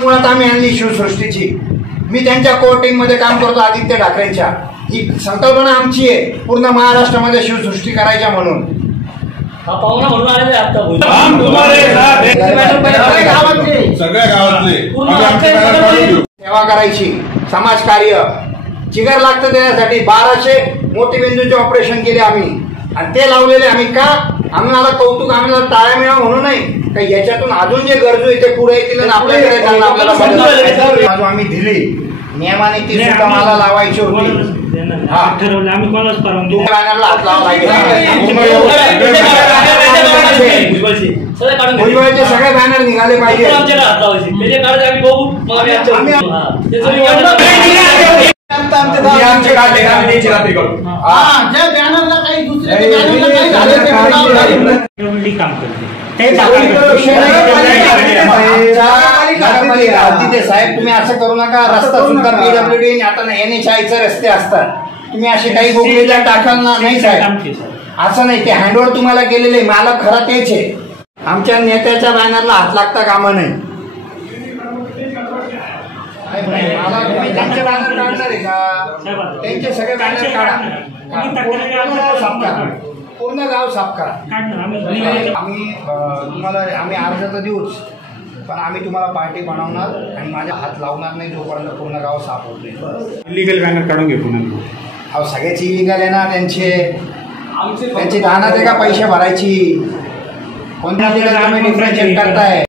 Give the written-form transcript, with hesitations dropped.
मुळात आम्ही आणली शिवसृष्टीची। मी त्यांच्या कोर टीम मध्ये काम करतो, आदित्य ठाकरेंच्या। ही संकल्पना आमची आहे पूर्ण महाराष्ट्रामध्ये शिवसृष्टी करायच्या म्हणून। पाहुणा म्हणून आलेले आता सगळ्या गावातले सेवा करायची, समाजकार्य जिगर लागतं देण्यासाठी 1200 मोतीबिंदूचे ऑपरेशन केले आम्ही, आणि ते लावलेले आम्ही का? आम्हाला कौतुक, आम्हाला टाळ्या मिळावं म्हणून नाही का, याच्यातून अजून जे गरजू आहे ते पुढे येतील आणि आपल्याकडे आपल्याला आम्ही दिली नियमाने ती सुद्धा मला लावायची होती। ठरवलं आम्ही कोणालाच परवानगी बॅनरला हात लावला भुजबळचे सगळे बॅनर निघाले पाहिजे। काम करते साहेब तुम्ही असं करू नका, रस्ता सुद्धा PWD आता NHIचे रस्ते असतात, तुम्ही असे काही बोगलेल्या टाकाल ना नाही साहेब, असं नाही। ते हँडओव्हर तुम्हाला केलेले मला खरं तेच आहे, आमच्या नेत्याच्या बॅनरला हात लागता कामा नाही। मला तुम्ही त्यांचे बॅनर काढणार आहे का? त्यांचे सगळे बॅनर काढा, पूर्ण गाव साफ करा। आम्ही अर्ज तर देऊच, पण आम्ही तुम्हाला पार्टी बनवणार आणि माझ्या हात लावणार नाही जोपर्यंत पूर्ण गाव साफ होत नाही। इलिगल बॅनर काढून घे पुन्हा। अहो सगळेच इलिगल आहे ना, त्यांची दाना ते का पैसे भरायची, कोणत्या डिफरन्शिएट करताय?